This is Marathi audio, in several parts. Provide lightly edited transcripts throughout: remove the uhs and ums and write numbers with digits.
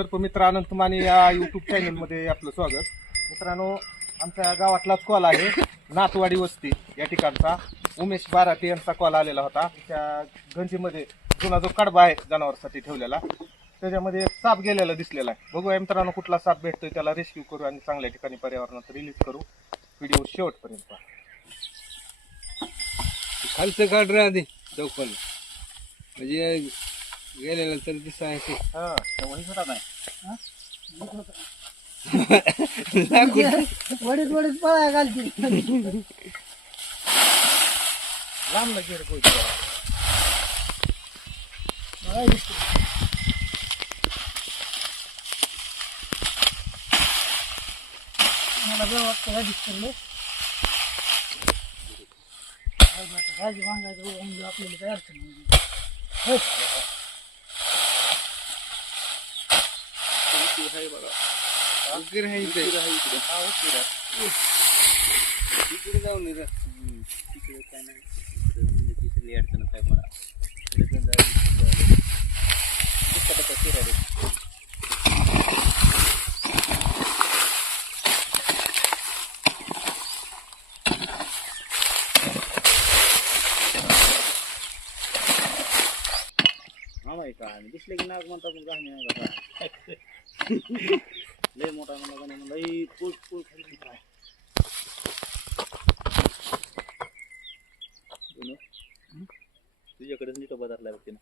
सर्प मित्र अनंत माने या यूट्यूब चॅनलमध्ये आपलं स्वागत. मित्रांनो, आमच्या गावातलाच कॉल आहे, नातवाडी वस्ती या ठिकाणचा उमेश बाराटे यांचा कॉल आलेला होता. त्या गंजीमध्ये जुना जो कडबा आहे जनावरांसाठी ठेवलेला, त्याच्यामध्ये एक साप गेलेला दिसलेला आहे. बघूया मित्रांनो कुठला साप भेटतोय, त्याला रेस्क्यू करू आणि चांगल्या ठिकाणी पर्यावरणात रिलीज करू. व्हिडिओ शेवटपर्यंत खालचं काढ राहते चौकन म्हणजे गेलेलं तर दिसायचं. हा वहीच होता नाही वडीच वडीच पळाय घालतील. लांब ना गेलं कोई मला गावात दिसतो भाजी बांधायचं आपल्याला काय अडचण नाही. उकीर आहे इथे. तिकडे जाऊन ये रे. तिकडे काय नाही, तिकडे अडचण काय म्हणा. दिसले की नाग म्हणतात लय मोठा म्हणा लई पूल पूल खाली काय तुझ्याकडेच नीट बदलला होते ना.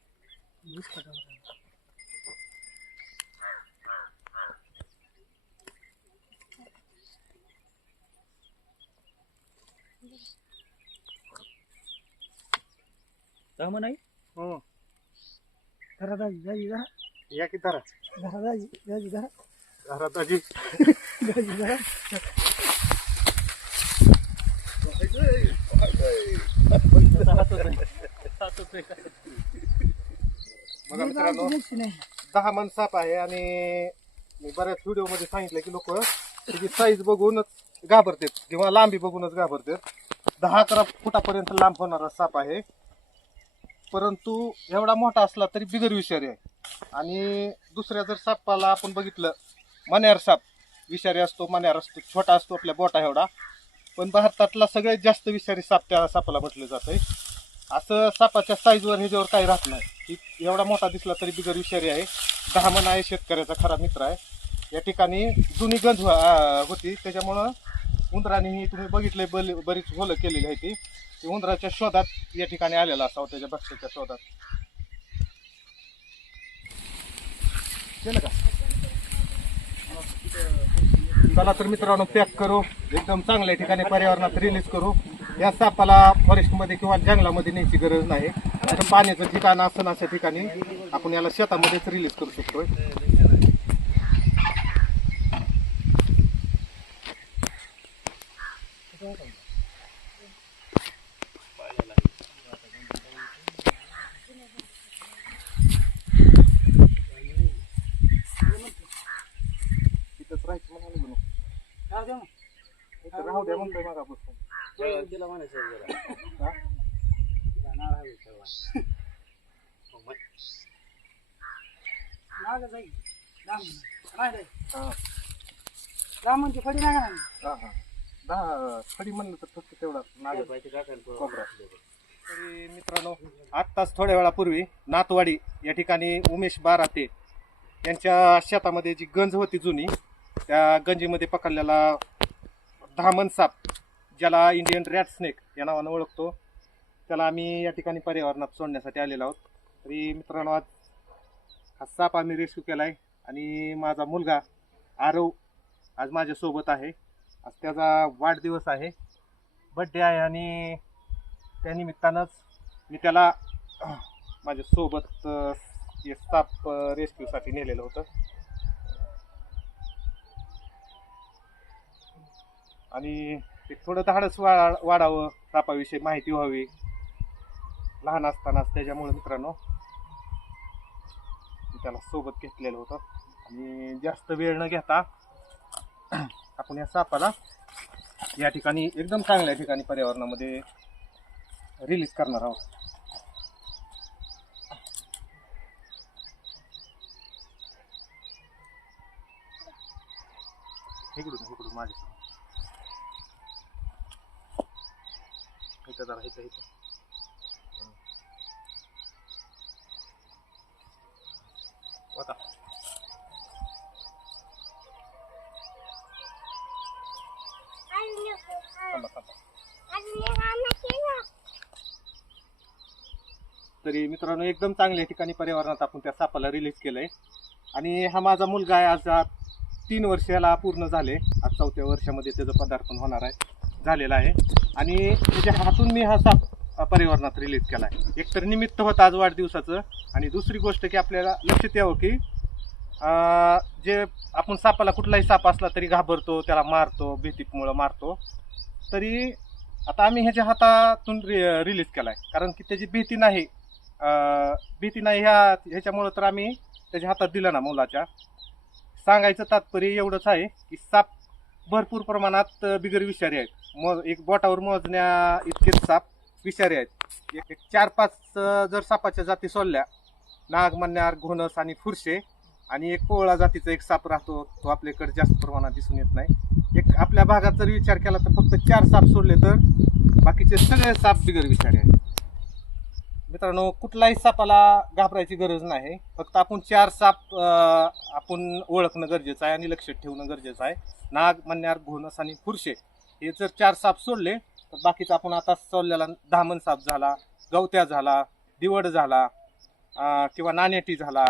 का म्हणाई घरा दाजी दाजी घरा या की तारा घरा दाजी दाजी घरा घरात आजी दाजी घरा. बघा मित्रांनो, 10 मन साप आहे आणि मी बऱ्याच व्हिडिओ मध्ये सांगितलं की लोक त्याची साईज बघूनच घाबरतात किंवा लांबी बघूनच घाबरतात. 10-11 फुटापर्यंत लांब होणारा साप आहे, परंतु एवढा मोठा असला तरी बिगर विषारी आहे. आणि दुसऱ्या जर सापाला आपण बघितलं, मण्यार साप विषारी असतो, मण्यार असतो, छोटा असतो आपल्या बोटा एवढा, पण भारतातला सगळ्यात जास्त विषारी साप त्या सापाला म्हटलं जात आहे. असं सापाच्या साईजवर ह्याच्यावर काही राहत नाही. एवढा मोठा दिसला तरी बिगर विषारी आहे. 10 मन आहे, शेतकऱ्याचा खरा मित्र आहे. या ठिकाणी जुनी गंज होती, त्याच्यामुळं उंदराने तुम्ही बघितलंय बरीच होलं केलेली आहे ती उंदराच्या शोधात या ठिकाणी आलेला असावं, त्याच्या भक्ष्याच्या शोधात. केलं का? चला तर मित्रांनो, पॅक करू, एकदम चांगल्या ठिकाणी पर्यावरणात रिलीज करू. या सापाला फॉरेस्टमध्ये किंवा जंगलामध्ये न्यायची गरज नाही. आता पाण्याचं ठिकाण असं अशा ठिकाणी आपण याला शेतामध्येच रिलीज करू शकतो. राहू द्या म्हणतोय मागापासून. रामांची फडी नाही का? हा हा 10 खडी म्हणलं तर फक्त तेवढा कोबरा. तरी मित्रांनो, आत्ताच थोड्या वेळापूर्वी नातवाडी या ठिकाणी उमेश बाराटे यांच्या शेतामध्ये जी गंज होती जुनी, त्या गंजीमध्ये पकडलेला 10 मन साप, ज्याला इंडियन रॅट स्नेक या नावानं ओळखतो, त्याला आम्ही या ठिकाणी पर्यावरणात सोडण्यासाठी आलेलो आहोत. तरी मित्रांनो, आज हा साप आम्ही रेस्क्यू केला आहे आणि माझा मुलगा आरव आज माझ्यासोबत आहे. आज त्याचा वाढदिवस आहे, बड्डे आहे, आणि त्यानिमित्तानंच मी त्याला माझ्यासोबत साप रेस्क्यूसाठी नेलेलं होतं. आणि ते थोडं धाडस वाढावं, सापाविषयी माहिती व्हावी लहान असतानाच, त्याच्यामुळे मित्रांनो मी त्याला सोबत घेतलेलं होतं. आणि जास्त वेळ न घेता आपण या सापाला या ठिकाणी एकदम चांगल्या ठिकाणी पर्यावरणामध्ये रिलीज करणार आहोत. इकडून माझ्या इथं जरा इथं आता तरी मित्रांनो एकदम चांगल्या ठिकाणी पर्यावरणात आपण त्या सापाला रिलीज केलंय. आणि हा माझा मुलगा आहे, आज 3 वर्षाला पूर्ण झाले. आज 4थ्या वर्षामध्ये त्याचं पदार्पण होणार आहे, झालेलं आहे. आणि त्याच्या हातून मी हा साप पर्यावरणात रिलीज केलाय. एकतर निमित्त होतं आज वाढदिवसाचं, आणि दुसरी गोष्ट की आपल्याला लक्षात यावं की जे आपण सापाला कुठलाही साप असला तरी घाबरतो, त्याला मारतो, भीतीमुळं मारतो. तरी आता आम्ही ह्याच्या हातातून रिलीज केलाय, कारण की त्याची भीती नाही ह्याच्यामुळं तर आम्ही त्याच्या हातात दिलं ना मुलाच्या. सांगायचं तात्पर्य एवढंच आहे की साप भरपूर प्रमाणात बिगर विषारी आहेत. एक बोटावर मोजण्या इतकेच साप विषारी आहेत. एक 4-5 जर सापाच्या जाती सोडल्या, नाग, मण्यार, घोणस आणि फुरशे, आणि एक पोवळा जातीचा एक साप राहतो, तो आपल्याकडे जास्त प्रमाणात दिसून येत नाही. एक आपल्या भागात जर विचार केला तर फक्त 4 साप सोडले तर बाकीचे सगळे साप बिगर विषारी आहेत. मित्रांनो, कुठलाही सापाला घाबरायची गरज नाही. फक्त आपण 4 साप आपण ओळखणं गरजेचं आहे आणि लक्षात ठेवणं गरजेचं आहे. नाग, मण्यार, घोणस आणि फुरशे हे जर 4 साप सोडले तर बाकीचा आपण आता सोडलेला धामण साप झाला, गवत्या झाला, दिवड झाला, किंवा नाणेटी झाला,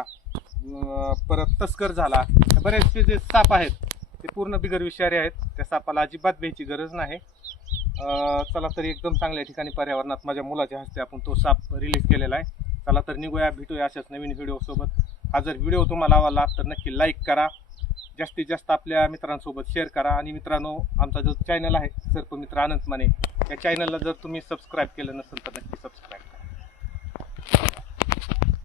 परत तस्कर झाला, बरेचसे जे साप आहेत ते पूर्ण बिगर विषारी आहेत. त्या सापाला अजिबात भ्यायची गरज नाही. चला तर एकदम चांगल्या ठिकाणी पर्यावरणात माझ्या मुलाच्या हस्ते आपण तो साप रिलीज केलेला आहे. चला तर निघूया, भेटूया अशाच नवीन व्हिडिओसोबत. हा जर व्हिडिओ तुम्हाला आवडला तर नक्की लाईक करा, जास्तीत जास्त आपल्या मित्रांसोबत शेअर करा. आणि मित्रांनो, आमचा जो चॅनल आहे सर्पमित्र अनंत माने, या चॅनलला जर तुम्ही सबस्क्राईब केलं नसेल तर नक्की सबस्क्राईब करा.